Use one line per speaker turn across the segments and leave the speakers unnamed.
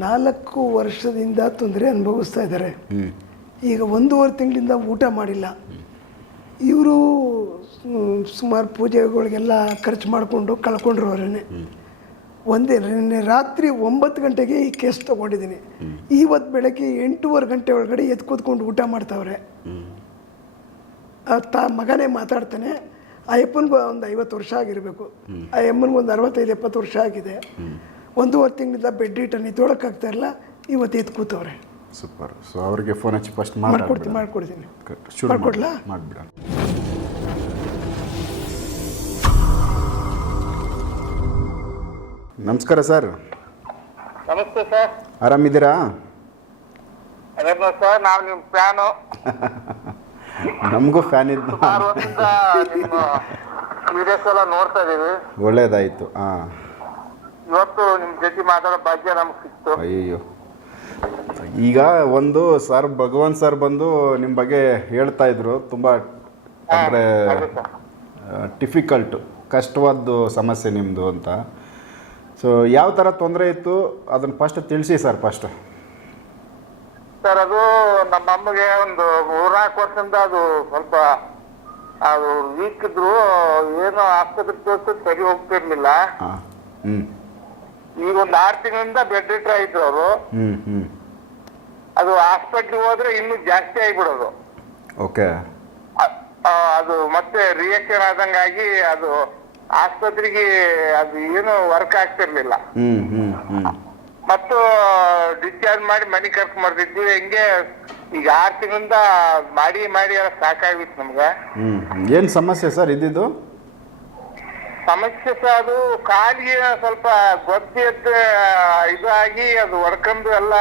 ನಾಲ್ಕು ವರ್ಷದಿಂದ ತೊಂದರೆ ಅನುಭವಿಸ್ತಾ ಇದ್ದಾರೆ. ಈಗ ಒಂದೂವರೆ ತಿಂಗಳಿಂದ ಊಟ ಮಾಡಿಲ್ಲ. ಇವರು ಸುಮಾರು ಪೂಜೆಗಳಿಗೆಲ್ಲ ಖರ್ಚು ಮಾಡಿಕೊಂಡು ಕಳ್ಕೊಂಡ್ರು ಅವರನ್ನೇ. ಒಂದೇ ನಿನ್ನೆ ರಾತ್ರಿ ಒಂಬತ್ತು ಗಂಟೆಗೆ ಈ ಕೇಸ್ ತೊಗೊಂಡಿದ್ದೀನಿ. ಇವತ್ತು ಬೆಳಗ್ಗೆ ಎಂಟೂವರೆ ಗಂಟೆ ಒಳಗಡೆ ಎದ್ದು ಕೂತ್ಕೊಂಡು ಊಟ ಮಾಡ್ತಾವ್ರೆ. ಆ ತಾ ಮಗನೇ ಮಾತಾಡ್ತಾನೆ. ಆ ಒಂದು ಐವತ್ತು ವರ್ಷ ಆಗಿರಬೇಕು. ಆ ಒಂದು ಅರವತ್ತೈದು ಎಪ್ಪತ್ತು ವರ್ಷ ಆಗಿದೆ. ಒಂದೂವರೆ ತಿಂಗಳಿಂದ ಬೆಡ್ ಇಟ್ಟು ನಿಂತ್ಕೊಳಕ್ಕಾಗ್ತಾ ಇರಲ್ಲ ಇವತ್ತು ಎದ್ದು ಕೂತವ್ರೆ.
ಸೂಪರ್ ಸೊ ಅವ್ರಿಗೆ ಫೋನ್ ಹಚ್ಚಿ ಫಸ್ಟ್
ಮಾಡ್ಕೊಡ್ತೀನಿ. ಮಾಡ್ಕೊಡ್ತೀನಿ ಮಾಡ್ಕೊಡ್ಲಾ?
ಮಾಡಿಬಿಡೋಣ. ನಮಸ್ಕಾರ ಸರ್.
ನಮಸ್ತೆ ಸರ್.
ಆರಾಮಿದ್ದೀರಾ?
ಸರ್ ನಾವು ನಿಮ್ಮ ಫ್ಯಾನು.
ನಮಗೂ ಫ್ಯಾನ್ ಇದ್ದು
ವಿಡಿಯೋಸ್ ಎಲ್ಲ ನೋಡ್ತಾ ಇದ್ದೀವಿ
ಒಳ್ಳೇದಾಯಿತು ಹಾಂ
ಇವತ್ತು ನಿಮ್ ಜೊತೆ ಮಾತಾಡೋ ಭಾಗ್ಯ ನಮ್ಗೆ ಸಿಕ್ತು.
ಅಯ್ಯೋ ಈಗ ಒಂದು ಸರ್ ಭಗವಾನ್ ಸರ್ ಬಂದು ನಿಮ್ಮ ಬಗ್ಗೆ ಹೇಳ್ತಾ ಇದ್ರು. ತುಂಬ ಅಂದರೆ ಡಿಫಿಕಲ್ಟ್ ಕಷ್ಟವಾದ ಸಮಸ್ಯೆ ನಿಮ್ಮದು ಅಂತ. ಸೊ ಯಾವ ತರ ತೊಂದರೆ ಇತ್ತು? ಅದನ್ನ ಫಸ್ಟ್ ತಿಳಿಸಿ ಸರ್ ಫಸ್ಟ್
ಸರ್ ಅದು ನಮ್ಮ ಅಮ್ಮಗೆ ಒಂದು ಮೂರ್ನಾಲ್ಕು ವರ್ಷದಿಂದ ಅದು ಸ್ವಲ್ಪ ಅದು ವೀಕ್ ಇದ್ರು. ಏನೋ ಆಸ್ಪತ್ರೆ ತೋರಿಸ್ ಸರಿ ಹೋಗ್ತಿರ್ಲಿಲ್ಲ.
ಹಾಂ ಹ್ಞೂ
ಈಗ ಒಂದು ಆರ್ ತಿಂಗಳಿಂದ ಬೆಡ್ ರಿಟರ್ ಆಯ್ತು ಅವರು.
ಹ್ಞೂ
ಅದು ಹಾಸ್ಪಿಟ್ಲಿಗೆ ಹೋದ್ರೆ ಇನ್ನೂ ಜಾಸ್ತಿ ಆಗಿಬಿಡೋದು.
ಓಕೆ.
ಆ, ಅದು ಮತ್ತೆ ರಿಯಾಕ್ಷನ್ ಆದಂಗಾಗಿ ಅದು ಆಸ್ಪತ್ರೆಗೆ ಅದು ಏನು ವರ್ಕ್ ಆಗ್ತಿರ್ಲಿಲ್ಲ. ಮತ್ತು ಡಿಸ್ಚಾರ್ಜ್ ಮಾಡಿ ಮನೆ ಕರ್ಕೊಂಡ್ ಬರ್ತಿದ್ವಿ ಹಿಂಗೆ ಈಗ ಆರ್ ತಿಂಗಳಿಂದ ಮಾಡಿ ಮಾಡಿ ಎಲ್ಲ ಸಾಕಾಗಿತ್ತು ನಮ್ಗೆ.
ಏನ್ ಏನು ಸಮಸ್ಯೆ ಸರ್ ಇದ್ದಿದ್ದು?
ಸಮಸ್ಯೆ ಸಹ ಅದು ಕಾಲಿಗೆ ಸ್ವಲ್ಪ ಗೊದ್ದೆದ್ದ ಇದಾಗಿ ಇದು ಅದು ಹೊಡ್ಕೊಂಡು ಎಲ್ಲ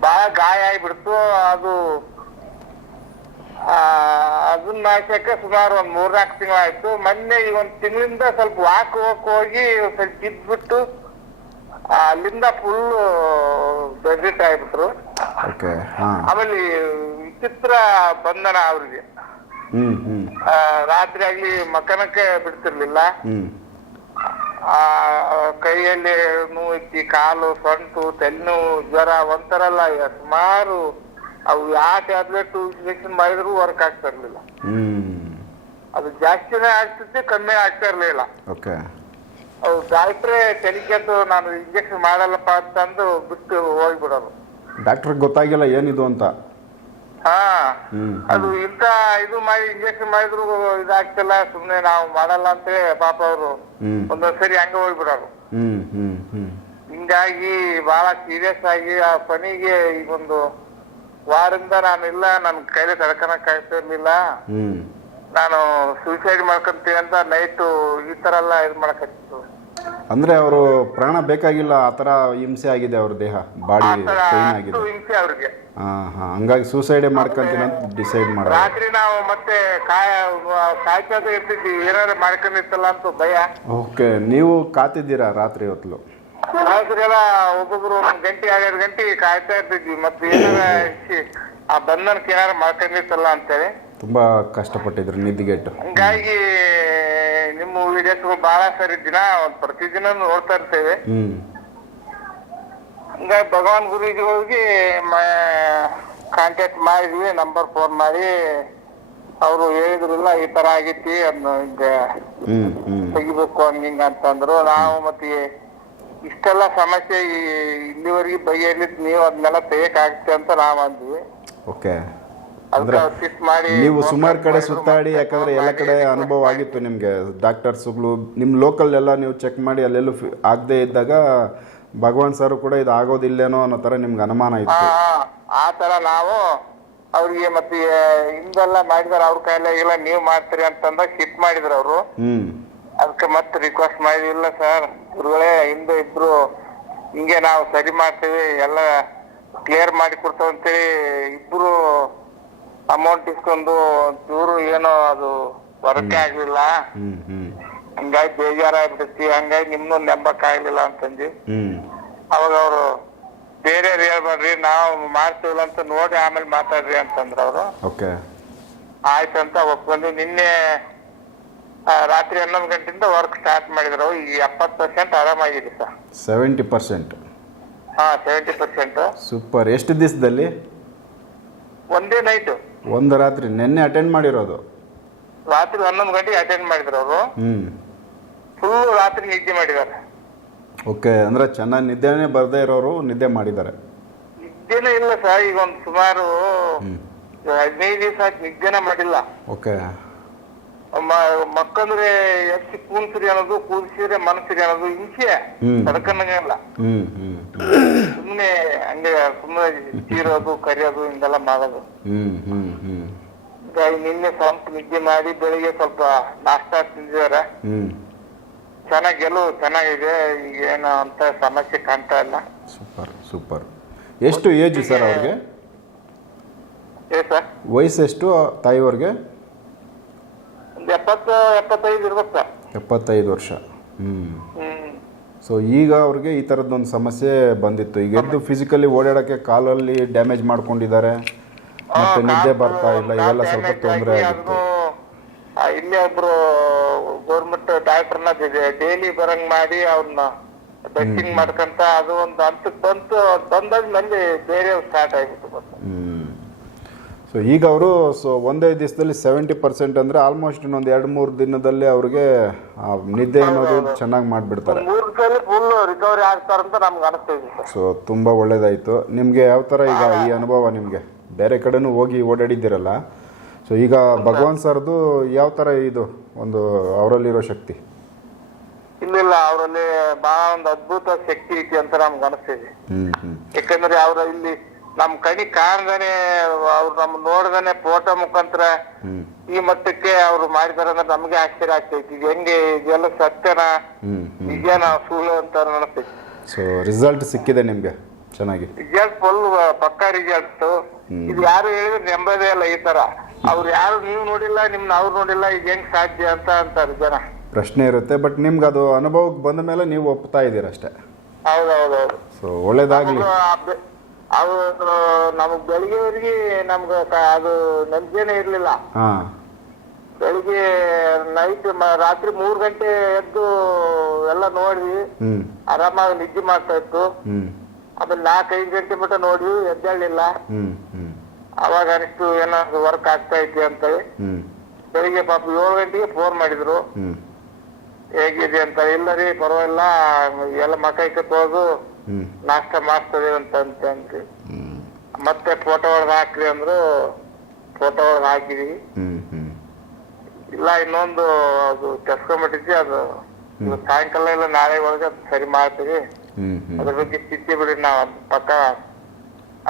ಬಹಳ ಗಾಯ ಆಗಿಬಿಡ್ತು. ಅದು ಅದನ್ನ ಹಾಕಕ್ಕೆ ಸುಮಾರು ಒಂದ್ ಮೂರ್ನಾಲ್ಕು ತಿಂಗಳಾಯ್ತು. ಮೊನ್ನೆ ಈ ಒಂದ್ ತಿಂಗಳಿಂದ ಸ್ವಲ್ಪ ವಾಕ್ ಹೋಗಕ್ ಹೋಗಿ ಸ್ವಲ್ಪ ಬಿದ್ಬಿಟ್ಟು ಅಲ್ಲಿಂದ ಫುಲ್ ಬೆಡ್ರಿಟ್ ಆಗ್ಬಿಟ್ರು. ಆಮೇಲೆ ವಿಚಿತ್ರ ಬಂಧನ ಅವ್ರಿಗೆ.
ಹ್ಮ್
ಆ, ರಾತ್ರಿ ಆಗ್ಲಿ ಮಕನಕ್ಕೆ ಬಿಡ್ತಿರ್ಲಿಲ್ಲ. ಆ ಕೈಯಲ್ಲಿ ನೋವು ಇಕ್ಕಿ ಕಾಲು ಸೊಂಟು ತಲೆನೋವು ಜ್ವರ ಒಂಥರಲ್ಲ ಸುಮಾರು ಅವು ಯಾವ ಟ್ಯಾಬ್ಲೆಟ್ ಇಂಜೆಕ್ಷನ್ ಮಾಡಿದ್ರು ವರ್ಕ್ ಆಗ್ತಾ ಇರ್ಲಿಲ್ಲ. ಅದು ಜಾಸ್ತಿನೇ ಆಗ್ತಿತ್ತು ಕಮ್ಮಿ ಆಗ್ತಾ ಇರ್ಲಿಲ್ಲ. ಅವು ಡಾಕ್ಟ್ರೇ ತೆಲಿಕೆದ್ದು ನಾನು ಇಂಜೆಕ್ಷನ್ ಮಾಡಲ್ಲಪ್ಪ ಅಂತಂದು ಬಿಟ್ಟು ಹೋಗ್ಬಿಡೋರು
ಡಾಕ್ಟ್ರಿಗೆ ಗೊತ್ತಾಗಿಲ್ಲ ಏನಿದು ಅಂತ.
ಹಾ. ಅದು ಇಂತ ಇದು ಮಾಡಿ ಇಂಜೆಕ್ಷನ್ ಮಾಡಿದ್ರು ಇದಾಗ್ತಿಲ್ಲ ಸುಮ್ನೆ ನಾವು ಮಾಡಲ್ಲ ಅಂತೇಳಿ ಪಾಪ ಅವರು. ಒಂದೊಂದ್ಸರಿ ಹಂಗ ಹೋಗ್ಬಿಡೋರು. ಹಿಂಗಾಗಿ ಬಹಳ ಸೀರಿಯಸ್ ಆಗಿ ಆ ಪನಿಗೆ ಈಗ ಒಂದು ವಾರದಿಂದ ನಾನು ಇಲ್ಲ ನನ್ನ ಕೈಲಿ ತಡ್ಕೊಳಕ್ ಆಗ್ತಾ ಇರ್ಲಿಲ್ಲ.
ಹ್ಞೂ
ನಾನು ಸೂಸೈಡ್ ಮಾಡ್ಕೊಂತೀನಿ ಅಂತ ನೈಟ್ ಈ ತರ ಎಲ್ಲ ಇದು ಮಾಡಕತ್ತಿತ್ತು
ಅಂದರೆ ಅವರು ಪ್ರಾಣ ಬೇಕಾಗಿಲ್ಲ ಆ ತರ ಹಿಂಸೆ ಆಗಿದೆ ಅವ್ರ ದೇಹ ಬಾಡಿ ಪೈನ್ ಆಗಿದೆ.
ಹಿಂಸೆ ಅವ್ರಿಗೆ.
ಹಾ ಹಾಂ ಹಂಗಾಗಿ ಸೂಸೈಡ್ ಮಾಡ್ಕೊಂತೀನಿ ಅಂತ ಡಿಸೈಡ್ ಮಾಡ
ರಾತ್ರಿ ನಾವು ಮತ್ತೆ ಕಾಯ ಕಾಯ್ಕೋದು ಇರ್ತಿದ್ವಿ ಏನಾದ್ರು ಮಾಡ್ಕೊಂಡಿತ್ತಲ್ಲ ಅಂತ ಭಯ.
ಓಕೆ ನೀವು ಕಾತಿದ್ದೀರಾ ರಾತ್ರಿ ಹೊತ್ತು
ರಾತ್ರಿ ಎಲ್ಲ ಒಬ್ಬೊಬ್ರು ಒಂದ್ ಗಂಟೆ ಎರಡು ಗಂಟೆ ಕಾಯ್ತಾ ಇರ್ತಿದ್ವಿ ಮತ್ತೆ ಏನಾರ ಆ ಬಂಧನಕ್ಕೆ ಏನಾರ ಮಾಡ್ಕೊಂಡಿತ್ತಲ್ಲ ಅಂತೇಳಿ.
ತುಂಬಾ ಕಷ್ಟಪಟ್ಟಿದ್ರು ನಿದ್ದಿಗೆಟ್ಟು.
ಹಂಗಾಗಿ ನಿಮ್ಮ ವಿಡಿಯೋಸ್ಗಳು ಬಹಳ ಸರಿ ದಿನ ಪ್ರತಿದಿನ ನೋಡ್ತಾ ಇರ್ತೇವೆ. ಹಂಗಾಗಿ ಭಗವಾನ್ ಗುರುಜಿಗಳಿಗೆ ಕಾಂಟ್ಯಾಕ್ಟ್ ಮಾಡಿದ್ವಿ ನಂಬರ್ ಫೋನ್ ಮಾಡಿ ಅವರು ಹೇಳಿದ್ರಲ್ಲ ಈ ತರ ಆಗೈತಿ ಅದನ್ನ
ಈಗ
ತೆಗಿಬೇಕು ಹಂಗ ಹಿಂಗ ಅಂತಂದ್ರು ನಾವು ಮತ್ತೆ ಇಷ್ಟೆಲ್ಲ ಸಮಸ್ಯೆ ಈ- ಇಲ್ಲಿವರೆಗೆ ಬಗೆಹರಿಲಿದ್ ನೀವು ಅದನ್ನೆಲ್ಲ ತೆಗಿಯಕ್ ಆಗುತ್ತೆ ಅಂತ ನಾವು ಅಂದ್ವಿ.
ಓಕೆ
ಮಾಡಿ
ನೀವು ಸುಮಾರು ಕಡೆ ಸುತ್ತಾಡಿ ಯಾಕಂದ್ರೆ ಎಲ್ಲ ಕಡೆ ಅನುಭವ ಆಗಿತ್ತು ನಿಮಗೆ. ಡಾಕ್ಟರ್ಸ್ಗಳು ನಿಮ್ಮ ಲೋಕಲ್ ಎಲ್ಲ ನೀವು ಚೆಕ್ ಮಾಡಿ ಅಲ್ಲೆಲ್ಲೂ ಆಗದೆ ಇದ್ದಾಗ ಭಗವಾನ್ ಸರ್ ಕೂಡ ಇದು ಆಗೋದಿಲ್ಲೇನೋ ಅನ್ನೋ ತರ ನಿಮ್ಗೆ ಅನುಮಾನ ಇತ್ತು.
ಆ ತರ ನಾವು ಅವ್ರಿಗೆ ಮತ್ತೆ ಹಿಂದೆಲ್ಲ ಮಾಡಿದಾರೆ ಅವ್ರ ಕೈಲಾಗಿಲ್ಲ ನೀವು ಮಾಡ್ತೀರಿ ಅಂತಂದ ಶಿಫ್ಟ್ ಮಾಡಿದ್ರು ಅವರು. ಅದಕ್ಕೆ ಮತ್ತೆ ರಿಕ್ವೆಸ್ಟ್ ಮಾಡಿದಿಲ್ಲ ಇಲ್ಲ ಸರ್ ಗುರುಗಳೇ ಹಿಂದೆ ಇಬ್ರು ಹಿಂಗೆ ನಾವು ಸರಿ ಮಾಡ್ತೀವಿ ಎಲ್ಲ ಕ್ಲಿಯರ್ ಮಾಡಿ ಕೊಡ್ತೇವೆ ಅಂತೇಳಿ ಇಬ್ರು ಅಮೌಂಟ್ ಇಸ್ಕೊಂಡು ಚೂರು ಏನೋ ಅದು ವರ್ಕ್ ಆಗ್ಲಿಲ್ಲ. ಹಂಗಾಗಿ ಬೇಜಾರಾಗ್ಬಿಡ್ತಿ ಹಂಗಾಗಿ ನಿಮ್ನು ನೆಂಬಕ್ ಆಗ್ಲಿಲ್ಲ
ಅಂತಂದಿ.
ಅವಾಗ ಅವರು ಬೇರೆ ಹೇಳ್ಬೇಡ್ರಿ ನಾವು ಮಾಡ್ತೀವಲ್ಲ ಅಂತ ನೋಡಿ ಆಮೇಲೆ ಮಾತಾಡ್ರಿ ಅಂತಂದ್ರ ಅವರು.
ಓಕೆ.
ಅಂತ ಒಪ್ಕೊಂಡು ನಿನ್ನೆ ರಾತ್ರಿ ಹನ್ನೊಂದು ಗಂಟೆಯಿಂದ ವರ್ಕ್ ಸ್ಟಾರ್ಟ್ ಮಾಡಿದ್ರು. ಈ ಎಪ್ಪತ್ತು ಪರ್ಸೆಂಟ್ ಆರಾಮಾಗಿದೆ ಸರ್.
ಸೆವೆಂಟಿ ಪರ್ಸೆಂಟ್
ಹಾ ಸೆವೆಂಟಿ ಪರ್ಸೆಂಟ್
ಸೂಪರ್ ಎಷ್ಟು ದಿವಸದಲ್ಲಿ?
ಒಂದೇ ನೈಟ್
ಒಂದು ರಾತ್ರಿ ನಿನ್ನೆ ಅಟೆಂಡ್ ಮಾಡಿರೋದು.
ರಾತ್ರಿ ಹನ್ನೊಂದು ಗಂಟೆಗೆ ಅಟೆಂಡ್ ಮಾಡಿದ್ರು ಅವರು.
ಹ್ಞೂ
ಫುಲ್ ರಾತ್ರಿ ನಿದ್ದೆ ಮಾಡಿದ್ದಾರೆ.
ಓಕೆ ಅಂದ್ರೆ ಚೆನ್ನಾಗಿ ನಿದ್ದೆನೇ ಬರದೇ ಇರೋರು ನಿದ್ದೆ ಮಾಡಿದ್ದಾರೆ.
ನಿದ್ದೆನೇ ಇಲ್ಲ ಸರ್ ಈಗ ಒಂದು ಸುಮಾರು ಹದಿನೈದು ದಿವಸ ಆಯ್ತು ನಿದ್ದೆನೇ ಮಾಡಿಲ್ಲ.
ಓಕೆ
ಮ- ಮಕ್ಕಂದ್ರೆ ಎಷ್ಟು ಕೂನ್ಸಿರಿ ಅನ್ನೋದು ಕೂದಿಸಿದ್ರೆ ಮನಸ್ಸಿರಿ ಅನ್ನೋದು ಹಿಂಸೆ.
ಹ್ಮ್.
ತಡ್ಕೊಂಡಂಗಿಲ್ಲ
ಹ್ಞೂ ಹ್ಞೂ
ಸುಮ್ಮನೆ ಹಂಗೆ ಸುಮ್ಮನೆ ತೀರೋದು ಕರಿಯೋದು ಹಿಂಗೆಲ್ಲ ಮಾಡೋದು.
ಹ್ಮ್ ಹ್ಞೂ
ಹೀಗಾಗಿ ನಿನ್ನೆ ಸ್ವಲ್ಪ ನಿದ್ದೆ ಮಾಡಿ ಬೆಳಿಗ್ಗೆ ಸ್ವಲ್ಪ ನಾಷ್ಟ ತಿಂದಿದ್ದಾರೆ.
ಹ್ಮ್.
ಚೆನ್ನಾಗಿ ಗೆಲುವು ಚೆನ್ನಾಗಿದೆ ಏನು ಅಂತ ಸಮಸ್ಯೆ ಕಾಣ್ತಾ ಇಲ್ಲ.
Super super. ಎಷ್ಟು ಏಜ್ ಸರ್ ಅವ್ರಿಗೆ?
ಏ ಸರ್?
ವಯಸ್ಸೆಷ್ಟು ತಾಯಿಯವ್ರಿಗೆ
ಒಂದು ಎಪ್ಪತ್ತು ಎಪ್ಪತ್ತೈದು ಇರ್ಬೇಕು ಸರ್.
ಎಪ್ಪತ್ತೈದು ವರ್ಷ. ಹ್ಞೂ
ಹ್ಮ್.
ಸೊ ಈಗ ಅವ್ರಿಗೆ ಈ ಥರದ್ದೊಂದು ಸಮಸ್ಯೆ ಬಂದಿತ್ತು. ಈಗ ಎದ್ದು ಫಿಸಿಕಲಿ ಓಡಾಡೋಕ್ಕೆ ಕಾಲಲ್ಲಿ ಡ್ಯಾಮೇಜ್ ಮಾಡ್ಕೊಂಡಿದ್ದಾರೆ. ಮತ್ತೆ ನಿದ್ದೆ ಬರ್ತಾ ಇಲ್ಲ ಇವೆಲ್ಲ ಸ್ವಲ್ಪ ತೊಂದರೆ ಆಗಿತ್ತು.
ಇಲ್ಲೇ ಒಬ್ರು ಗೌರ್ಮೆಂಟ್ ಡಾಕ್ಟರ್ನ ಡೈಲಿ ಬರಂಗ್ ಮಾಡಿ ಅವ್ರನ್ನ ಬೆಟ್ಟಿಂಗ್ ಮಾಡ್ಕಂತ ಅದು ಒಂದು ಹಂತಕ್ಕೆ ಬಂತು ಬಂದಾಗ ನಲ್ಲಿ ಬೇರೆ ಸ್ಟಾರ್ಟ್ ಆಗಿಬಿಟ್ಟು
ಸೊ ಈಗ ಅವರು ಸೊ ಒಂದೇ ದಿವಸದಲ್ಲಿ ಸೆವೆಂಟಿ ಪರ್ಸೆಂಟ್ ಅಂದರೆ ಆಲ್ಮೋಸ್ಟ್ ಇನ್ನೊಂದು ಎರಡು ಮೂರು ದಿನದಲ್ಲಿ ಅವ್ರಿಗೆ ಆ ನಿದ್ದೆ ಅನ್ನೋದು ಚೆನ್ನಾಗಿ ಮಾಡಿಬಿಡ್ತಾರೆ. ಸೊ ತುಂಬ ಒಳ್ಳೇದಾಯ್ತು. ನಿಮಗೆ ಯಾವ ಥರ ಈಗ ಈ ಅನುಭವ ನಿಮಗೆ? ಬೇರೆ ಕಡೆನೂ ಹೋಗಿ ಓಡಾಡಿದ್ದೀರಲ್ಲ? ಸೊ ಈಗ ಭಗವಾನ್ ಸರ್ದು ಯಾವ ಥರ ಇದು ಒಂದು ಅವರಲ್ಲಿರೋ ಶಕ್ತಿ?
ಇಲ್ಲ ಅವರಲ್ಲಿ ಬಹಳ ಒಂದು ಅದ್ಭುತ ಶಕ್ತಿ ಐತಿ ಅಂತ ನಮ್ಗೆ ಅನಿಸ್ತಿದೆ. ಯಾಕಂದ್ರೆ ಅವ್ರ ಇಲ್ಲಿ ನಮ್ ಕಣಿ ಕಾಣ್ದಾನೆ ಅವ್ರು ನಮ್ ನೋಡ್ದಾನೆ ಫೋಟೋ ಮುಖಾಂತರ ಈ ಮಟ್ಟಕ್ಕೆ ಅವ್ರು ಮಾಡಿದಾರೆ ಅಂದ್ರೆ ನಮ್ಗೆ ಆಶ್ಚರ್ಯ ಆಗ್ತೈತಿ ಇದು ಹೆಂಗೆ ಇದೆಲ್ಲ ಸತ್ಯನ ನಿಜನ ಸುಳ್ಳು ಅಂತ ಅನಿಸ್ತೈತಿ
ಸೊ ರಿಸಲ್ಟ್ ಸಿಕ್ಕಿದೆ ನಿಮಗೆ? ಚೆನ್ನಾಗಿ.
ರಿಸಲ್ಟ್ ಫುಲ್ ಪಕ್ಕಾ ರಿಸಲ್ಟ್ ಇದು ಯಾರು ಹೇಳಿದ್ರೆ ನೆಂಬದೇ ಇಲ್ಲ ಈ ತರ. ಅವ್ರು ಯಾರು ನೀವು ನೋಡಿಲ್ಲ ನಿಮ್ನ ಅವ್ರು ನೋಡಿಲ್ಲ ಈಗ ಹೆಂಗ್ ಸಾಧ್ಯ ಅಂತ ಅಂತಾರೆ ಜನ.
ಪ್ರಶ್ನೆ ಇರುತ್ತೆ ಬಟ್ ನಿಮ್ಗೆ ಅದು ಅನುಭವಕ್ಕೆ ಬಂದ ಮೇಲೆ ನೀವು ಒಪ್ತಾ ಇದ್ದೀರ ಅಷ್ಟೇ.
ಹೌದೌದೌದು.
ಸೊ ಒಳ್ಳೇದಾಗಲಿ.
ಅವ್ರು ನಮಗ್ ಬೆಳಿಗ್ಗೆವರೆಗೆ ನಮ್ಗ ಅದು ನಂಬಿಕೆನೇ ಇರ್ಲಿಲ್ಲ.
ಹಾ.
ಬೆಳಿಗ್ಗೆ ನೈಟ್ ರಾತ್ರಿ ಮೂರ್ ಗಂಟೆ ಎದ್ದು ಎಲ್ಲ
ನೋಡಿ
ಆರಾಮಾಗಿ ನಿದ್ದೆ ಮಾಡ್ತಾ ಇತ್ತು. ಆಮೇಲೆ ನಾಲ್ಕೈದು ಗಂಟೆ ಮಟ್ಟ ನೋಡಿ ಎದ್ದೇಳಿಲ್ಲ. ಅವಾಗ ಅನಿಸ್ತು ಏನಾದ್ರು ವರ್ಕ್ ಆಗ್ತಾ ಐತಿ ಅಂತ
ಹ್ಞೂ
ಬೆಳಿಗ್ಗೆ ಪಾಪ ಏಳು ಗಂಟೆಗೆ ಫೋನ್ ಮಾಡಿದ್ರು. ಹೇಗಿದೆ ಅಂತ ಇಲ್ಲ ರೀ ಪರವಾಗಿಲ್ಲ ಎಲ್ಲ ಮಕ ತೊಳೆದು ನಾಷ್ಟ ಮಾಡ್ತದೆ ಅಂತ ಅಂತ ಅಂದ್ರಿ ಮತ್ತೆ ಫೋಟೋ ಹೊಡೆದು ಹಾಕ್ರಿ ಅಂದ್ರು ಫೋಟೋ ಹೊಡೆದು
ಹಾಕಿರಿ
ಇಲ್ಲ ಇನ್ನೊಂದು ಅದು ತೆಸ್ಕೊಂಡ್ಬಿಟ್ಟಿದ್ವಿ ಅದು ಸಾಯಂಕಾಲ ಇಲ್ಲ ನಾಳೆ ಒಳಗೆ ಅದು ಸರಿ ಮಾಡ್ತೀವಿ. ಅದ್ರ ಬಗ್ಗೆ ಚಿಂತೆ ಬಿಡಿ ನಾವ್ ಪಕ್ಕ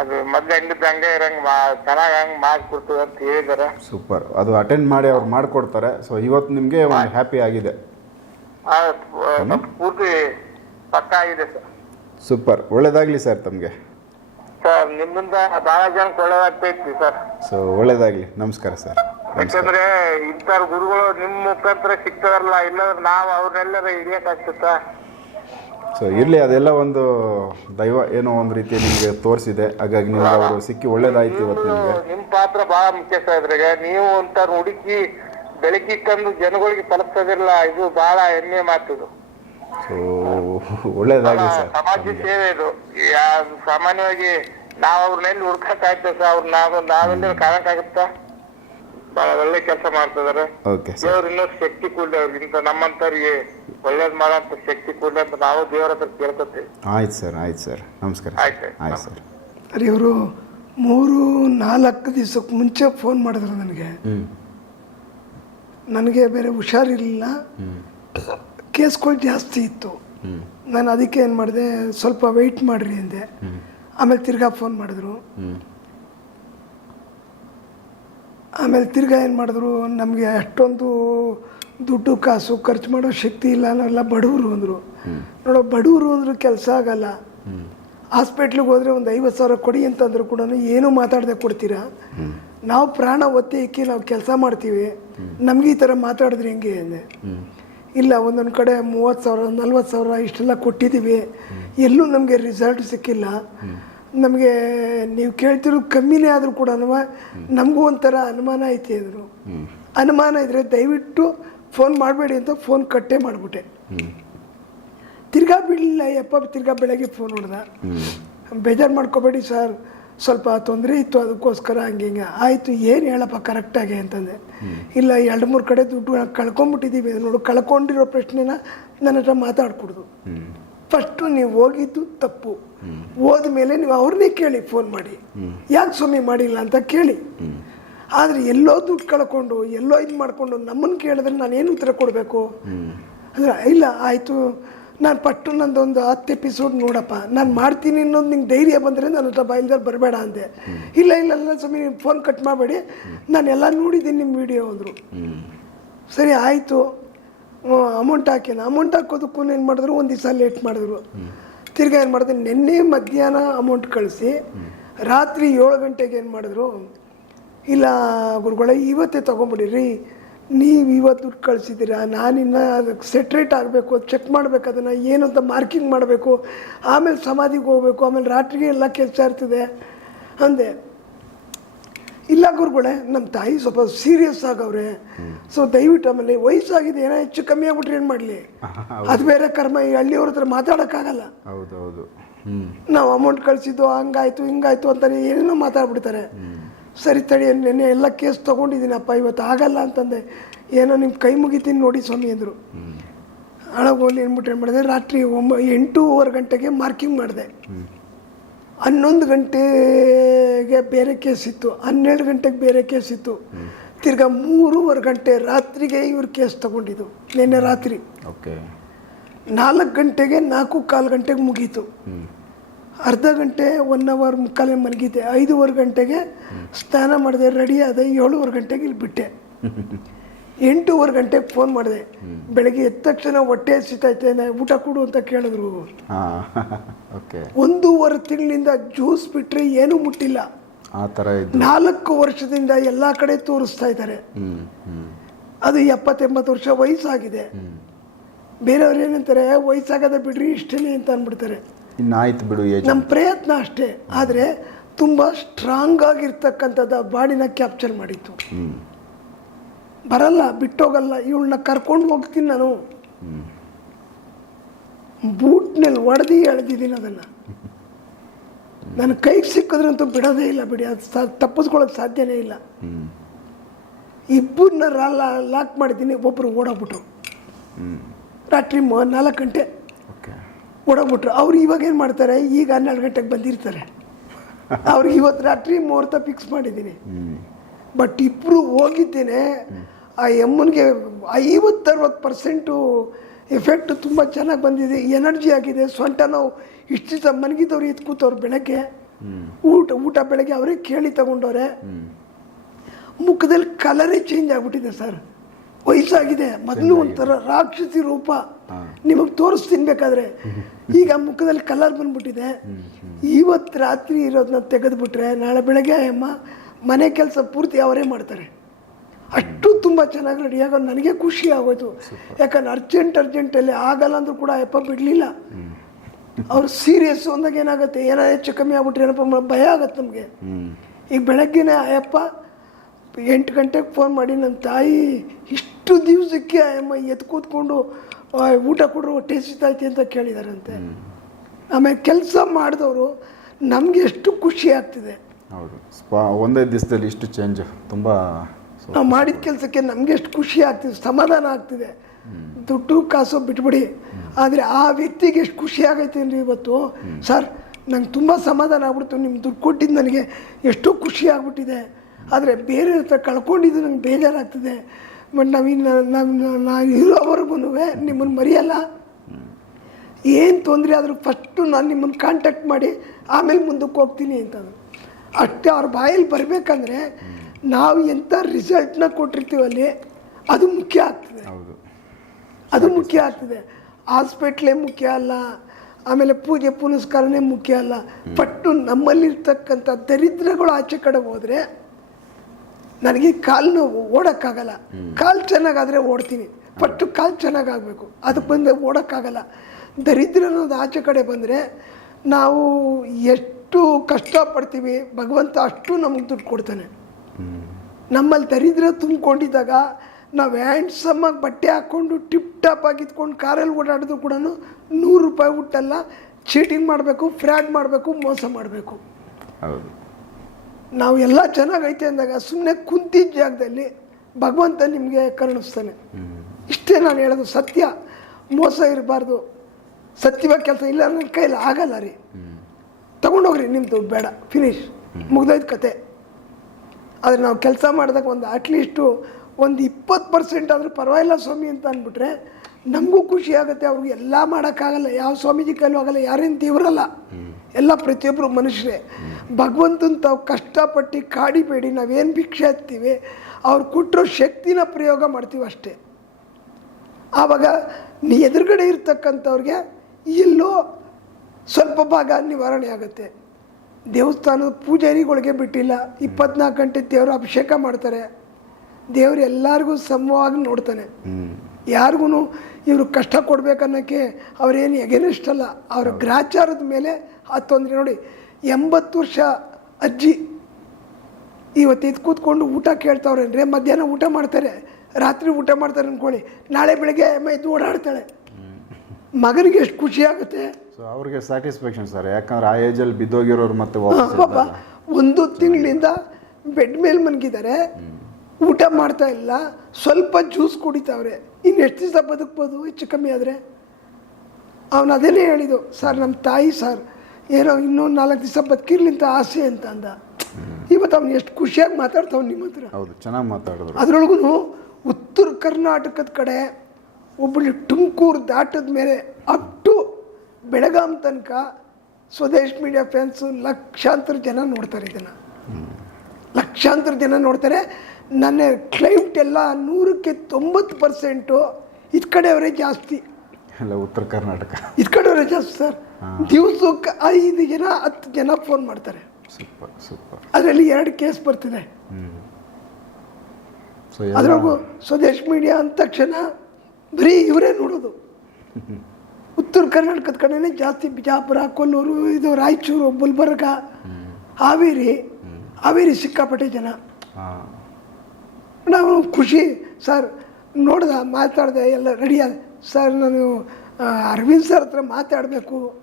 ಅದು ಮೊದ್ಲು ಹೆಂಗಿದ್ದ ಹಂಗೆ ಇರಂಗ್ ಚೆನ್ನಾಗಿ ಹಂಗ್ ಮಾಡ್ಕೊಡ್ತದ ಅಂತ ಹೇಳಿದಾರೆ.
ಸೂಪರ್. ಅದು ಅಟೆಂಡ್ ಮಾಡಿ ಅವ್ರು ಮಾಡ್ಕೊಡ್ತಾರೆ. ಸೊ ಇವತ್ತು ನಿಮಗೆ ಒಂದು ಹ್ಯಾಪಿ ಆಗಿದೆ.
ಪೂರ್ತಿ ಪಕ್ಕ ಆಗಿದೆ ಸರ್.
ಸೂಪರ್. ಒಳ್ಳೇದಾಗ್ಲಿ ಸರ್ ತಮಗೆ.
ಸರ್ ನಿಮ್ಮಿಂದ ಬಹಳ ಜನಕ್ಕೆ ಒಳ್ಳೇದಾಗ್ತೈತಿ ಸರ್.
ಸೊ ಒಳ್ಳೇದಾಗಲಿ. ನಮಸ್ಕಾರ ಸರ್.
ಯಾಕಂದ್ರೆ ಇಂಥ ಗುರುಗಳು ನಿಮ್ಮ ಮುಖಾಂತರ ಸಿಗ್ತಾರಲ್ಲ ಇಲ್ಲಾಂದ್ರೆ ನಾವು ಅವ್ರನ್ನೆಲ್ಲರ ಹಿಡಿಯಕ್ಕಾಗ್ತದ
ಸೊ ಇರಲಿ ಅದೆಲ್ಲ ಒಂದು ದೈವ ಏನೋ ಒಂದು ರೀತಿ ನಿಮಗೆ ತೋರಿಸಿದೆ. ಹಾಗಾಗಿ ನಿಮ್ಗೆ ಅವರು ಸಿಕ್ಕಿ ಒಳ್ಳೇದಾಯ್ತು ಇವತ್ತು ನಿಮಗೆ.
ನಿಮ್ ಪಾತ್ರ ಬಹಳ ಮುಖ್ಯ ಸಾಹೇಬ್ರಿಗೆ ನೀವು ಒಂಥರ ಹುಡುಕಿ ಬೆಳಕಿ ತಂದು ಜನಗಳಿಗೆ ತಲುಪ್ತದಿಲ್ಲ ಇದು ಬಹಳ ಹೆಮ್ಮೆ ಮಾತಿದು
ಸೊ ಒಳ್ಳೇದಾಗಲಿ ಸರ್.
ಸಮಾಜ ಸೇವೆ ಇದು. ಯಾ- ಸಾಮಾನ್ಯವಾಗಿ ನಾವ್ ಅವ್ರನ್ನೆಲ್ಲಿ ಹುಡ್ಕಕ್ ಆಗ್ತದೆ ಸರ್ ಅವ್ರ ನಾವ್ ನಾವೆಲ್ಲ ಕಾಣಕ್ಕಾಗುತ್ತಾ ಬಹಳ ಒಳ್ಳೆ ಕೆಲಸ ಮಾಡ್ತಿದಾರೆ
ಓಕೆ ಸರ್
ದೇವ್ರ ಇನ್ನೂ ಶಕ್ತಿ ಕೂಡ ಅವ್ರಿಗೆ. ಇಂಥ ನಮ್ಮಂತವ್ರಿಗೆ ಒಳ್ಳೇದ್ ಮಾಡಂತ ಶಕ್ತಿ ಕೊಡ್ಲಿ ಅಂತ ನಾವು ದೇವರ ಹತ್ರ ಕೇಳ್ಕೊತೀವಿ.
ಆಯ್ತು ಸರ್ ಆಯ್ತು ಸರ್. ನಮಸ್ಕಾರ
ಆಯ್ತು.
ಆಯ್ತು ಸರ್.
ಅರೆ ಇವರು ಮೂರು ನಾಲ್ಕು ದಿವಸಕ್ಕೆ ಮುಂಚೆ ಫೋನ್ ಮಾಡಿದ್ರು ನನಗೆ.
ಹ್ಞೂ
ನನಗೆ ಬೇರೆ ಹುಷಾರಿರಲಿಲ್ಲ. ಕೇಸ್ಗಳು ಜಾಸ್ತಿ ಇತ್ತು. ನಾನು ಅದಕ್ಕೆ ಏನು ಮಾಡಿದೆ ಸ್ವಲ್ಪ ವೆಯ್ಟ್ ಮಾಡಿರಿ ಅಂದೆ. ಆಮೇಲೆ ತಿರ್ಗಾ ಫೋನ್ ಮಾಡಿದ್ರು.
ಹ್ಞೂ
ಆಮೇಲೆ ತಿರ್ಗಾ ಏನು ಮಾಡಿದ್ರು ನಮಗೆ ಅಷ್ಟೊಂದು ದುಡ್ಡು ಕಾಸು ಖರ್ಚು ಮಾಡೋ ಶಕ್ತಿ ಇಲ್ಲ ನಾವೆಲ್ಲ ಬಡವರು ಅಂದರು. ನೋಡೋ, ಬಡವರು ಅಂದ್ರು ಕೆಲಸ ಆಗಲ್ಲ. ಹಾಸ್ಪಿಟ್ಲಿಗೆ ಹೋದರೆ ಒಂದು ಐವತ್ತು ಸಾವಿರ ಕೊಡಿ ಅಂತಂದ್ರು ಕೂಡ ಏನೂ ಮಾತಾಡದೆ ಕೊಡ್ತೀರಾ? ನಾವು ಪ್ರಾಣ ಒತ್ತೆ ಇಕ್ಕಿ ನಾವು ಕೆಲಸ ಮಾಡ್ತೀವಿ. ನಮಗೆ ಈ ಥರ ಮಾತಾಡಿದ್ರೆ ಹೆಂಗೆ ಅಂದೆ. ಇಲ್ಲ, ಒಂದೊಂದು ಕಡೆ ಮೂವತ್ತು ಸಾವಿರ ನಲ್ವತ್ತು ಸಾವಿರ ಇಷ್ಟೆಲ್ಲ ಕೊಟ್ಟಿದ್ದೀವಿ. ಎಲ್ಲೂ ನಮಗೆ ರಿಸಲ್ಟ್ ಸಿಕ್ಕಿಲ್ಲ. ನಮಗೆ ನೀವು ಕೇಳ್ತಿರೋದು ಕಮ್ಮಿನೇ ಆದರೂ ಕೂಡ ನಮಗೂ ಒಂಥರ ಅನುಮಾನ ಐತಿ ಅಂದರು. ಅನುಮಾನ ಇದ್ದರೆ ದಯವಿಟ್ಟು ಫೋನ್ ಮಾಡಬೇಡಿ ಅಂತ ಫೋನ್ ಕಟ್ಟೇ ಮಾಡಿಬಿಟ್ಟೆ. ತಿರ್ಗಾ ಬಿಡಲಿಲ್ಲ ಯಪ್ಪ, ತಿರ್ಗಾ ಬೆಳಗ್ಗೆ ಫೋನ್ ಹೊಡೆದ ಬೇಜಾರು ಮಾಡ್ಕೋಬೇಡಿ ಸರ್, ಸ್ವಲ್ಪ ತೊಂದರೆ ಇತ್ತು, ಅದಕ್ಕೋಸ್ಕರ ಹಂಗೆ ಹಿಂಗೆ. ಆಯಿತು, ಏನು ಹೇಳಪ್ಪ ಕರೆಕ್ಟಾಗಿ ಅಂತಂದೆ. ಇಲ್ಲ, ಎರಡು ಮೂರು ಕಡೆ ದುಡ್ಡು ಕಳ್ಕೊಂಬಿಟ್ಟಿದ್ದೀವಿ ನೋಡು, ಕಳ್ಕೊಂಡಿರೋ ಪ್ರಶ್ನೆನ ನನ್ನ ಹತ್ರ ಮಾತಾಡ್ಕೊಡ್ದು. ಫಸ್ಟು ನೀವು ಹೋಗಿದ್ದು ತಪ್ಪು. ಹೋದ ಮೇಲೆ ನೀವು ಅವ್ರನ್ನೇ ಕೇಳಿ, ಫೋನ್ ಮಾಡಿ. ಯಾಕೆ ಸ್ವಾಮಿ ಮಾಡಿಲ್ಲ ಅಂತ ಕೇಳಿ. ಆದರೆ ಎಲ್ಲೋ ದುಡ್ಡು ಕಳ್ಕೊಂಡು, ಎಲ್ಲೋ ಇದು ಮಾಡಿಕೊಂಡು ನಮ್ಮನ್ನು ಕೇಳಿದ್ರೆ ನಾನು ಏನು ಉತ್ತರ ಕೊಡಬೇಕು? ಅಂದ್ರೆ, ಇಲ್ಲ, ಆಯಿತು. ನಾನು ಪಟ್ಟು ನಂದೊಂದು ಹತ್ತು ಎಪಿಸೋಡ್ ನೋಡಪ್ಪ. ನಾನು ಮಾಡ್ತೀನಿ ಅನ್ನೋದು ನಿಂಗೆ ಧೈರ್ಯ ಬಂದರೆ ನನ್ನ ಹತ್ರ ಬಾಯಿಲ್ದಾರ ಬರಬೇಡ ಅಂದೆ. ಇಲ್ಲ ಇಲ್ಲ ಇಲ್ಲ ಸ್ವಾಮಿ ಫೋನ್ ಕಟ್ ಮಾಡಬೇಡಿ. ನಾನು ಎಲ್ಲ ನೋಡಿದ್ದೀನಿ ನಿಮ್ಮ ವಿಡಿಯೋ ಅಂದರು. ಸರಿ, ಆಯಿತು. ಅಮೌಂಟ್ ಹಾಕಿನ ಅಮೌಂಟ್ ಹಾಕೋದಕ್ಕೂ ಏನು ಮಾಡಿದ್ರು? ಒಂದು ದಿವಸ ಲೇಟ್ ಮಾಡಿದ್ರು. ತಿರ್ಗಾ ಏನು ಮಾಡಿದ್ರು ನಿನ್ನೆ ಮಧ್ಯಾಹ್ನ ಅಮೌಂಟ್ ಕಳಿಸಿ, ರಾತ್ರಿ ಏಳು ಗಂಟೆಗೆ ಏನು ಮಾಡಿದ್ರು? ಇಲ್ಲ ಗುರುಗಳೇ ಇವತ್ತೇ ತೊಗೊಂಬಿಡಿರಿ ನೀವು ಇವತ್ತು ದುಡ್ಡು ಕಳಿಸಿದ್ದೀರಾ? ನಾನಿನ್ನ ಅದಕ್ಕೆ ಸೆಟ್ರೇಟ್ ಆಗಬೇಕು ಚೆಕ್ ಮಾಡಬೇಕು ಅದನ್ನು ಏನು ಅಂತ ಮಾರ್ಕಿಂಗ್ ಮಾಡಬೇಕು. ಆಮೇಲೆ ಸಮಾಧಿಗೆ ಹೋಗಬೇಕು ಆಮೇಲೆ ರಾತ್ರಿಗೆ ಎಲ್ಲ ಕೆಲಸ ಇರ್ತದೆ. ಅಂದೆ. ಇಲ್ಲ ಗುರುಗಳೇ ನಮ್ಮ ತಾಯಿ ಸ್ವಲ್ಪ ಸೀರಿಯಸ್ ಆಗವ್ರೆ. ಸೊ ದಯವಿಟ್ಟು ಆಮೇಲೆ ವಯಸ್ಸಾಗಿದೆ ಏನೋ ಹೆಚ್ಚು ಕಮ್ಮಿ ಆಗ್ಬಿಟ್ರೆ ಏನು ಮಾಡಲಿ? ಅದು ಬೇರೆ ಕರ್ಮ ಈ ಹಳ್ಳಿಯವ್ರ ಹತ್ರ ಮಾತಾಡೋಕ್ಕಾಗಲ್ಲ.
ಹೌದು ಹೌದು.
ನಾವು ಅಮೌಂಟ್ ಕಳಿಸಿದ್ದು ಹಂಗಾಯ್ತು ಹಿಂಗಾಯ್ತು ಅಂತಾನೆ ಏನೇನೋ ಮಾತಾಡ್ಬಿಡ್ತಾರೆ. ಸರಿ ತಡಿ ನೆನ್ನೆ ಎಲ್ಲ ಕೇಸ್ ತೊಗೊಂಡಿದ್ದೀನಪ್ಪ ಇವತ್ತು ಆಗಲ್ಲ ಅಂತಂದೆ. ಏನೋ ನಿಮ್ಮ ಕೈ ಮುಗಿತೀನಿ ನೋಡಿ ಸ್ವಾಮಿ ಅಂದರು. ಅಳಗೋಲಿ ಅಂದ್ಬಿಟ್ಟು ಏನು ಮಾಡಿದೆ? ರಾತ್ರಿ ಒಂಬ ಎಂಟೂವರೆ ಗಂಟೆಗೆ ಮಾರ್ಕಿಂಗ್ ಮಾಡಿದೆ. ಹನ್ನೊಂದು ಗಂಟೆಗೆ ಬೇರೆ ಕೇಸ್ ಇತ್ತು. ಹನ್ನೆರಡು ಗಂಟೆಗೆ ಬೇರೆ ಕೇಸ್ ಇತ್ತು. ತಿರ್ಗಾ ಮೂರುವರೆ ಗಂಟೆ ರಾತ್ರಿಗೆ ಇವ್ರ ಕೇಸ್ ತಗೊಂಡಿದ್ದು ನಿನ್ನೆ ರಾತ್ರಿ.
ಓಕೆ.
ನಾಲ್ಕು ಗಂಟೆಗೆ ನಾಲ್ಕು ಕಾಲು ಗಂಟೆಗೆ ಮುಗೀತು. ಅರ್ಧ ಗಂಟೆ ಒನ್ ಅವರ್ ಮುಕ್ಕಾಲೆ ಮಲಗಿದ್ದೆ. ಐದೂವರೆ ಗಂಟೆಗೆ ಸ್ನಾನ ಮಾಡಿದೆ ರೆಡಿ ಆದ ಏಳುವರೆ ಗಂಟೆಗೆ ಇಲ್ಲಿ ಬಿಟ್ಟೆ. ಎಂಟೂವರೆ ಗಂಟೆಗೆ ಫೋನ್ ಮಾಡಿದೆ. ಬೆಳಗ್ಗೆ ಎದ್ದ ತಕ್ಷಣ ಹೊಟ್ಟೆ ಹಸಿತೈತೆ ಊಟ ಕೊಡು ಅಂತ ಕೇಳಿದ್ರು. ಒಂದೂವರೆ ತಿಂಗಳಿಂದ ಜ್ಯೂಸ್ ಬಿಟ್ಟರೆ ಏನೂ ಮುಟ್ಟಿಲ್ಲ.
ಆ ಥರ ಇದ್ದು.
ನಾಲ್ಕು ವರ್ಷದಿಂದ ಎಲ್ಲ ಕಡೆ ತೋರಿಸ್ತಾ ಇದ್ದಾರೆ. ಅದು ಎಪ್ಪತ್ತೆಂಬತ್ತು ವರ್ಷ ವಯಸ್ಸಾಗಿದೆ. ಬೇರೆಯವ್ರು ಏನಂತಾರೆ ವಯಸ್ಸಾಗದ ಬಿಡ್ರಿ ಇಷ್ಟೇ ಅಂತ ಅಂದ್ಬಿಡ್ತಾರೆ.
ಇನ್ನು ಆಯ್ತು ಬಿಡು ಏಜ್
ನಮ್ಮ ಪ್ರಯತ್ನ ಅಷ್ಟೇ. ಆದರೆ ತುಂಬ ಸ್ಟ್ರಾಂಗ್ ಆಗಿರ್ತಕ್ಕಂಥದ್ದು ಬಾಡಿನ ಕ್ಯಾಪ್ಚರ್ ಮಾಡಿತ್ತು. ಬರಲ್ಲ ಬಿಟ್ಟೋಗಲ್ಲ ಇವಳನ್ನ ಕರ್ಕೊಂಡು ಹೋಗ್ತೀನಿ ನಾನು. ಬೂಟ್ನಲ್ಲಿ ಒಡೆದು ಎಳೆದಿದ್ದೀನಿ ಅದನ್ನು. ನನ್ನ ಕೈಗೆ ಸಿಕ್ಕಿದ್ರಂತೂ ಬಿಡೋದೇ ಇಲ್ಲ ಬಿಡಿ. ಅದು ಸಾ ತಪ್ಪಿಸ್ಕೊಳ್ಳೋಕೆ ಸಾಧ್ಯನೇ ಇಲ್ಲ.
ಇಬ್ಬರನ್ನ
ಇಬ್ಬರನ್ನ ಲಾಕ್ ಮಾಡಿದ್ದೀನಿ ಒಬ್ಬರು ಓಡೋಗ್ಬಿಟ್ರು ರಾತ್ರಿ ಮ ನಾಲ್ಕು ಗಂಟೆ. ಓಡೋಗ್ಬಿಟ್ರು ಅವ್ರು ಇವಾಗ ಏನು ಮಾಡ್ತಾರೆ? ಈಗ ಹನ್ನೆರಡು ಗಂಟೆಗೆ ಬಂದಿರ್ತಾರೆ. ಅವ್ರಿಗೆ ಇವತ್ತು ರಾತ್ರಿ ಮುಹೂರ್ತ ಫಿಕ್ಸ್ ಮಾಡಿದ್ದೀನಿ. ಬಟ್ ಇಬ್ಬರು ಹೋಗಿದ್ದೇನೆ. ಆ ಎಮ್ಮನಿಗೆ ಐವತ್ತರವತ್ತು ಪರ್ಸೆಂಟು ಎಫೆಕ್ಟ್ ತುಂಬ ಚೆನ್ನಾಗಿ ಬಂದಿದೆ. ಎನರ್ಜಿ ಆಗಿದೆ. ಸೊಂಟ ನಾವು ಇಷ್ಟು ದಿವಸ ಮನಗಿದ್ದವ್ರು ಇದು ಕೂತವ್ರು ಬೆಳಗ್ಗೆ. ಊಟ ಊಟ ಬೆಳಗ್ಗೆ ಅವರೇ ಕೇಳಿ ತಗೊಂಡವ್ರೆ. ಮುಖದಲ್ಲಿ ಕಲರೇ ಚೇಂಜ್ ಆಗಿಬಿಟ್ಟಿದೆ ಸರ್. ವಯಸ್ಸಾಗಿದೆ. ಮೊದಲು ಒಂಥರ ರಾಕ್ಷಸಿ ರೂಪ. ನಿಮಗೆ ತೋರಿಸ್ತೀನಿ ತಿನ್ಬೇಕಾದ್ರೆ. ಈಗ ಮುಖದಲ್ಲಿ ಕಲರ್ ಬಂದ್ಬಿಟ್ಟಿದೆ. ಇವತ್ತು ರಾತ್ರಿ ಇರೋದನ್ನ ತೆಗೆದುಬಿಟ್ರೆ ನಾಳೆ ಬೆಳಗ್ಗೆ ಅಮ್ಮ ಮನೆ ಕೆಲಸ ಪೂರ್ತಿ ಅವರೇ ಮಾಡ್ತಾರೆ. ಅಷ್ಟು ತುಂಬ ಚೆನ್ನಾಗಿ ರೆಡಿ ಆಗೋದು ನನಗೆ ಖುಷಿ ಆಗೋಯ್ತು. ಯಾಕಂದ್ರೆ ಅರ್ಜೆಂಟ್ ಅರ್ಜೆಂಟಲ್ಲಿ ಆಗಲ್ಲ ಅಂದ್ರೂ ಕೂಡ ಅಪ್ಪ ಬಿಡಲಿಲ್ಲ. ಅವ್ರು ಸೀರಿಯಸ್ ಅಂದಾಗ ಏನಾಗುತ್ತೆ? ಏನೋ ಹೆಚ್ಚು ಕಮ್ಮಿ ಆಗ್ಬಿಟ್ರೆ ಏನಪ್ಪ ಭಯ ಆಗುತ್ತೆ ನಮಗೆ. ಈಗ ಬೆಳಗ್ಗೆನೇ ಅಯ್ಯಪ್ಪ ಎಂಟು ಗಂಟೆಗೆ ಫೋನ್ ಮಾಡಿ ನನ್ನ ತಾಯಿ ಇಷ್ಟು ದಿವಸಕ್ಕೆ ಅಯ್ಯಮ್ಮ ಎತ್ಕೂತ್ಕೊಂಡು ಕೂತ್ಕೊಂಡು ಊಟ ಕೊಡ್ರು ಹೊಟ್ಟೆ ಹಸಿತೈತೆ ಅಂತ ಕೇಳಿದಾರಂತೆ. ಆಮೇಲೆ ಕೆಲಸ ಮಾಡಿದವರು ನಮಗೆ ಎಷ್ಟು ಖುಷಿ ಆಗ್ತಿದೆ.
ಹೌದು. ಸ್ಪಾ ಒಂದೇ ದಿವಸದಲ್ಲಿ ಇಷ್ಟು ಚೇಂಜ್ ತುಂಬ
ನಾವು ಮಾಡಿದ ಕೆಲಸಕ್ಕೆ ನಮಗೆ ಎಷ್ಟು ಖುಷಿ ಆಗ್ತಿದೆ ಸಮಾಧಾನ ಆಗ್ತಿದೆ. ದುಡ್ಡು ಕಾಸು ಬಿಟ್ಬಿಡಿ. ಆದರೆ ಆ ವ್ಯಕ್ತಿಗೆ ಎಷ್ಟು ಖುಷಿ ಆಗೈತೆ ಅಂದರೆ ಇವತ್ತು ಸರ್ ನಂಗೆ ತುಂಬ ಸಮಾಧಾನ ಆಗ್ಬಿಡ್ತು. ನಿಮ್ಮ ದುಡ್ಡು ಕೊಟ್ಟಿದ್ದು ನನಗೆ ಎಷ್ಟೋ ಖುಷಿ ಆಗ್ಬಿಟ್ಟಿದೆ. ಆದರೆ ಬೇರೆ ಹತ್ರ ಕಳ್ಕೊಂಡಿದ್ದು ನಂಗೆ ಬೇಜಾರಾಗ್ತಿದೆ. ಬಟ್ ನಾವಿನ್ನ ನಮ್ಮ ನಾನು ಇರೋವರೆಗೂ ನಿಮ್ಮನ್ನು ಮರೆಯಲ್ಲ. ಏನು ತೊಂದರೆ ಆದರೂ ಫಸ್ಟು ನಾನು ನಿಮ್ಮನ್ನು ಕಾಂಟ್ಯಾಕ್ಟ್ ಮಾಡಿ ಆಮೇಲೆ ಮುಂದಕ್ಕೆ ಹೋಗ್ತೀನಿ ಅಂತಂದು ಅಷ್ಟೇ ಅವ್ರ ಬಾಯಲ್ಲಿ ಬರಬೇಕಂದ್ರೆ ನಾವು ಎಂಥ ರಿಸಲ್ಟ್ನ ಕೊಟ್ಟಿರ್ತೀವಲ್ಲಿ ಅದು ಮುಖ್ಯ ಆಗ್ತದೆ.
ಹೌದು.
ಅದು ಮುಖ್ಯ ಆಗ್ತದೆ. ಹಾಸ್ಪಿಟ್ಲೇ ಮುಖ್ಯ ಅಲ್ಲ ಆಮೇಲೆ ಪೂಜೆ ಪುನಸ್ಕಾರನೇ ಮುಖ್ಯ ಅಲ್ಲ. ಪಟ್ಟು ನಮ್ಮಲ್ಲಿರ್ತಕ್ಕಂಥ ದರಿದ್ರಗಳು ಆಚೆ ಕಡೆ ಹೋದರೆ ನನಗೆ ಕಾಲು ನೋವು ಓಡೋಕ್ಕಾಗಲ್ಲ. ಕಾಲು ಚೆನ್ನಾಗಾದರೆ ಓಡ್ತೀನಿ. ಪಟ್ಟು ಕಾಲು ಚೆನ್ನಾಗಾಗಬೇಕು. ಅದಕ್ಕೆ ಬಂದು ಓಡೋಕ್ಕಾಗಲ್ಲ. ದರಿದ್ರ ಅನ್ನೋದು ಆಚೆ ಕಡೆ ಬಂದರೆ ನಾವು ಎಷ್ಟು ಕಷ್ಟಪಡ್ತೀವಿ, ಭಗವಂತ ಅಷ್ಟು ನಮಗೆ ದುಡ್ಡು ಕೊಡ್ತಾನೆ. ನಮ್ಮಲ್ಲಿ ದರಿದ್ರ ತುಂಬಿಕೊಂಡಿದ್ದಾಗ ನಾವು ಹ್ಯಾಂಡ್ಸಮ್ಮಾಗಿ ಬಟ್ಟೆ ಹಾಕ್ಕೊಂಡು ಟಿಪ್ ಟಾಪ್ ಆಗಿ ಇದ್ಕೊಂಡು ಕಾರಲ್ಲಿ ಓಡಾಡಿದ್ರು ಕೂಡ ನೂರು ರೂಪಾಯಿ ಹುಟ್ಟಲ್ಲ ಚೀಟಿಂಗ್ ಮಾಡಬೇಕು ಫ್ರಾಡ್ ಮಾಡಬೇಕು, ಮೋಸ ಮಾಡಬೇಕು.
ಹೌದು.
ನಾವು ಎಲ್ಲ ಚೆನ್ನಾಗೈತೆ ಅಂದಾಗ ಸುಮ್ಮನೆ ಕುಂತಿದ್ದ ಜಾಗದಲ್ಲಿ ಭಗವಂತ ನಿಮಗೆ ಕರುಣಿಸ್ತಾನೆ. ಇಷ್ಟೇ ನಾನು ಹೇಳೋದು ಸತ್ಯ. ಮೋಸ ಇರಬಾರ್ದು. ಸತ್ಯವಾಗಿ ಕೆಲಸ ಇಲ್ಲ ನನ್ನ ಕೈಲಿ ಆಗಲ್ಲ ರೀ. ತಗೊಂಡೋಗ್ರಿ ನಿಮ್ಮದು ಬೇಡ. ಫಿನಿಶ್ ಮುಗ್ದೋಯ್ತು ಕತೆ. ಆದರೆ ನಾವು ಕೆಲಸ ಮಾಡಿದಾಗ ಒಂದು ಅಟ್ಲೀಸ್ಟು ಒಂದು ಇಪ್ಪತ್ತು ಪರ್ಸೆಂಟ್ ಆದರೂ ಪರವಾಗಿಲ್ಲ ಸ್ವಾಮಿ ಅಂತ ಅಂದ್ಬಿಟ್ರೆ ನಮಗೂ ಖುಷಿ ಆಗುತ್ತೆ. ಅವ್ರಿಗೆ ಎಲ್ಲ ಮಾಡೋಕ್ಕಾಗಲ್ಲ. ಯಾವ ಸ್ವಾಮೀಜಿ ಕೈಲೂ ಆಗಲ್ಲ. ಯಾರೇನು ತೀವ್ರಲ್ಲ. ಎಲ್ಲ ಪ್ರತಿಯೊಬ್ಬರು ಮನುಷ್ಯರೇ. ಭಗವಂತನ ತಾವು ಕಷ್ಟಪಟ್ಟು ಕಾಡಿಬೇಡಿ ನಾವೇನು ಭಿಕ್ಷೆ ಹತ್ತೀವಿ ಅವ್ರು ಕೊಟ್ಟಿರೋ ಶಕ್ತಿನ ಪ್ರಯೋಗ ಮಾಡ್ತೀವಿ ಅಷ್ಟೇ. ಆವಾಗ ನೀ ಎದುರುಗಡೆ ಇರ್ತಕ್ಕಂಥವ್ರಿಗೆ ಎಲ್ಲೋ ಸ್ವಲ್ಪ ಭಾಗ ನಿವಾರಣೆ ಆಗುತ್ತೆ. ದೇವಸ್ಥಾನದ ಪೂಜಾರಿಗಳಿಗೆ ಬಿಟ್ಟಿಲ್ಲ ಇಪ್ಪತ್ನಾಲ್ಕು ಗಂಟೆ ದೇವರು ಅಭಿಷೇಕ ಮಾಡ್ತಾರೆ. ದೇವರು ಎಲ್ಲರಿಗೂ ಸಮವಾಗಿ ನೋಡ್ತಾನೆ. ಯಾರಿಗೂ ಇವರು ಕಷ್ಟ ಕೊಡಬೇಕನ್ನೋಕ್ಕೆ ಅವರೇನು ಎಗೆನಿಸ್ಟ್ ಅಲ್ಲ. ಅವರ ಗ್ರಾಚಾರದ ಮೇಲೆ ಆ ತೊಂದರೆ. ನೋಡಿ ಎಂಬತ್ತು ವರ್ಷ ಅಜ್ಜಿ ಇವತ್ತು ಇದು ಕೂತ್ಕೊಂಡು ಊಟ ಕೇಳ್ತಾವ್ರೆ ಅಂದರೆ ಮಧ್ಯಾಹ್ನ ಊಟ ಮಾಡ್ತಾರೆ. ರಾತ್ರಿ ಊಟ ಮಾಡ್ತಾರೆ ಅಂದ್ಕೊಳ್ಳಿ ನಾಳೆ ಬೆಳಗ್ಗೆ ಎದ್ದು ಓಡಾಡ್ತಾಳೆ. ಮಗನಿಗೆ ಎಷ್ಟು ಖುಷಿ ಆಗುತ್ತೆ?
ಸೊ ಅವ್ರಿಗೆ ಸ್ಯಾಟಿಸ್ಫ್ಯಾಕ್ಷನ್ ಸರ್ ಯಾಕಂದ್ರೆ ಆ ಏಜಲ್ಲಿ ಬಿದ್ದೋಗಿರೋರು ಮತ್ತೆ
ಪಾಪ ಒಂದು ತಿಂಗಳಿಂದ ಬೆಡ್ ಮೇಲೆ ಮನ್ಗಿದ್ದಾರೆ ಊಟ ಮಾಡ್ತಾ ಇಲ್ಲ ಸ್ವಲ್ಪ ಜ್ಯೂಸ್ ಕುಡಿತಾವ್ರೆ. ಇನ್ನು ಎಷ್ಟು ದಿವಸ ಬದುಕ್ಬೋದು? ಹೆಚ್ಚು ಕಮ್ಮಿ ಆದರೆ. ಅವನು ಅದೇನೇ ಹೇಳಿದ್ದು ಸರ್ ನಮ್ಮ ತಾಯಿ ಸರ್ ಏನೋ ಇನ್ನೂ ನಾಲ್ಕು ದಿವಸ ಬದುಕಿರ್ಲಿಂತ ಆಸೆ ಅಂತ ಅಂದ. ಇವತ್ತು ಅವ್ನು ಎಷ್ಟು ಖುಷಿಯಾಗಿ ಮಾತಾಡ್ತಾವ್ ನಿಮ್ಮ ಹತ್ರ.
ಹೌದು ಚೆನ್ನಾಗಿ ಮಾತಾಡಿದ್ರು.
ಅದರೊಳಗೂ ಉತ್ತರ ಕರ್ನಾಟಕದ ಕಡೆ ಒಬ್ಬಳು ತುಮಕೂರು ದಾಟದ ಮೇಲೆ ಅಪ್ ಟು ಬೆಳಗಾಂ ತನಕ ಸ್ವದೇಶ್ ಮೀಡಿಯಾ ಫ್ಯಾನ್ಸು ಲಕ್ಷಾಂತರ ಜನ ನೋಡ್ತಾರೆ ಇದನ್ನು. ಲಕ್ಷಾಂತರ ಜನ ನೋಡ್ತಾರೆ. ನನ್ನ ಕ್ಲೈಂಟ್ ಎಲ್ಲ ನೂರಕ್ಕೆ ತೊಂಬತ್ತು ಪರ್ಸೆಂಟು ಇದು ಕಡೆಯವರೇ ಜಾಸ್ತಿ.
ಅಲ್ಲ ಉತ್ತರ ಕರ್ನಾಟಕ.
ಇದು ಕಡೆಯವರೇ ಜಾಸ್ತಿ ಸರ್. ದಿವಸಕ್ಕೆ ಐದು ಜನ ಹತ್ತು ಜನ ಫೋನ್ ಮಾಡ್ತಾರೆ.
Super super.
ಅದರಲ್ಲಿ ಎರಡು ಕೇಸ್ ಬರ್ತಿದೆ.
ಅದ್ರಾಗೂ
ಅದ್ರೊಳಗು ಸ್ವದೇಶ್ ಮೀಡಿಯಾ ಅಂದ ತಕ್ಷಣ ಬರೀ ಇವರೇ ನೋಡೋದು. ಉತ್ತರ ಕರ್ನಾಟಕದ ಕಡೆನೇ ಜಾಸ್ತಿ ಬಿಜಾಪುರ ಕೊಲ್ಲೂರು ಇದು ರಾಯಚೂರು ಗುಲ್ಬರ್ಗ ಹಾವೇರಿ ಹಾವೇರಿ ಸಿಕ್ಕಾಪಟ್ಟೆ ಜನ. ನಾವು ಖುಷಿ. ಸರ್, ನೋಡ್ದೆ, ಮಾತಾಡಿದೆ, ಎಲ್ಲ ರೆಡಿಯಾದ ಸರ್, ನಾನು ಅರವಿಂದ್ ಸರ್ ಹತ್ರ ಮಾತಾಡಬೇಕು.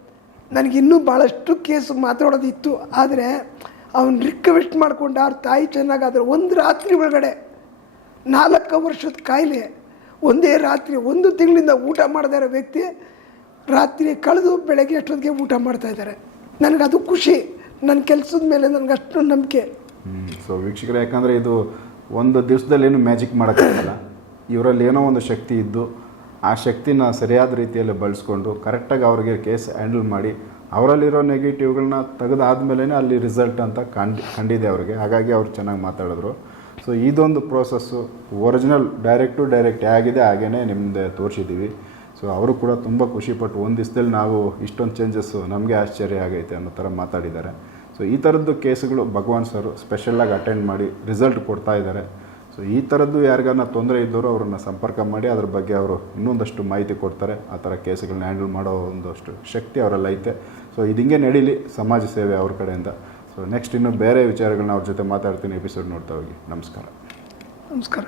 ನನಗಿನ್ನೂ ಭಾಳಷ್ಟು ಕೇಸ್ ಮಾತಾಡೋದಿತ್ತು. ಆದರೆ, ಅವ್ನು ರಿಕ್ವೆಸ್ಟ್ ಮಾಡಿಕೊಂಡು ಅವ್ರ ತಾಯಿ ಚೆನ್ನಾಗಾದ್ರೆ ಒಂದು ರಾತ್ರಿ ಒಳಗಡೆ, ನಾಲ್ಕು ವರ್ಷದ ಕಾಯಿಲೆ, ಒಂದೇ ರಾತ್ರಿ, ಒಂದು ತಿಂಗಳಿಂದ ಊಟ ಮಾಡದೇ ವ್ಯಕ್ತಿ ರಾತ್ರಿ ಕಳೆದು ಬೆಳಗ್ಗೆ ಅಷ್ಟೊತ್ತಿಗೆ ಊಟ ಮಾಡ್ತಾ ಇದ್ದಾರೆ. ನನಗದು ಖುಷಿ. ನನ್ನ ಕೆಲಸದ ಮೇಲೆ ನನಗೆ ಅಷ್ಟು ನಂಬಿಕೆ
ಸೊ ವೀಕ್ಷಕರೇ, ಯಾಕಂದರೆ ಇದು ಒಂದು ದಿವಸದಲ್ಲಿ ಏನು ಮ್ಯಾಜಿಕ್ ಮಾಡೋಕ್ಕಾಗಲ್ಲ. ಇವರಲ್ಲಿ ಏನೋ ಒಂದು ಶಕ್ತಿ ಇದ್ದು ಆ ಶಕ್ತಿನ ಸರಿಯಾದ ರೀತಿಯಲ್ಲಿ ಬಳಸ್ಕೊಂಡು ಕರೆಕ್ಟಾಗಿ ಅವ್ರಿಗೆ ಕೇಸ್ ಹ್ಯಾಂಡಲ್ ಮಾಡಿ ಅವರಲ್ಲಿರೋ ನೆಗೆಟಿವ್ಗಳನ್ನ ತೆಗೆದಾದ್ಮೇಲೇ ಅಲ್ಲಿ ರಿಸಲ್ಟ್ ಅಂತ ಕಂಡು, ಕಂಡಿದೆ ಅವ್ರಿಗೆ. ಹಾಗಾಗಿ ಅವ್ರು ಚೆನ್ನಾಗಿ ಮಾತಾಡಿದ್ರು. ಸೊ, ಇದೊಂದು ಪ್ರೋಸೆಸ್ಸು ಒರಿಜಿನಲ್ ಡೈರೆಕ್ಟ್ ಡೈರೆಕ್ಟ್ ಆಗಿದೆ ಹಾಗೇ ನಿಮ್ಮದೇ ತೋರಿಸಿದ್ದೀವಿ. ಸೊ, ಅವರು ಕೂಡ ತುಂಬ ಖುಷಿಪಟ್ಟು ಒಂದು ದಿವಸದಲ್ಲಿ ನಾವು ಇಷ್ಟೊಂದು ಚೇಂಜಸ್ಸು ನಮಗೆ ಆಶ್ಚರ್ಯ ಆಗೈತೆ ಅನ್ನೋ ಥರ ಮಾತಾಡಿದ್ದಾರೆ. ಸೊ ಈ ಥರದ್ದು ಕೇಸುಗಳು ಭಗವಾನ್ ಸರ್ ಸ್ಪೆಷಲ್ಲಾಗಿ ಅಟೆಂಡ್ ಮಾಡಿ ರಿಸಲ್ಟ್ ಕೊಡ್ತಾ ಇದ್ದಾರೆ. ಸೊ ಈ ಥರದ್ದು ಯಾರಿಗಾನ ತೊಂದರೆ ಇದ್ದವರು ಅವ್ರನ್ನ ಸಂಪರ್ಕ ಮಾಡಿ, ಅದ್ರ ಬಗ್ಗೆ ಅವರು ಇನ್ನೊಂದಷ್ಟು ಮಾಹಿತಿ ಕೊಡ್ತಾರೆ. ಆ ಥರ ಕೇಸ್ಗಳನ್ನ ಹ್ಯಾಂಡಲ್ ಮಾಡೋ ಒಂದಷ್ಟು ಶಕ್ತಿ ಅವರಲ್ಲಿ ಐತೆ. ಸೊ ಇದಿಂಗೆ ನಡೀಲಿ ಸಮಾಜ ಸೇವೆ ಅವ್ರ ಕಡೆಯಿಂದ. ಸೊ ನೆಕ್ಸ್ಟ್ ಇನ್ನು ಬೇರೆ ವಿಚಾರಗಳನ್ನ ಅವ್ರ ಜೊತೆ ಮಾತಾಡ್ತೀನಿ ಎಪಿಸೋಡ್ ನೋಡ್ತಾ ಹೋಗಿ. ನಮಸ್ಕಾರ.
ನಮಸ್ಕಾರ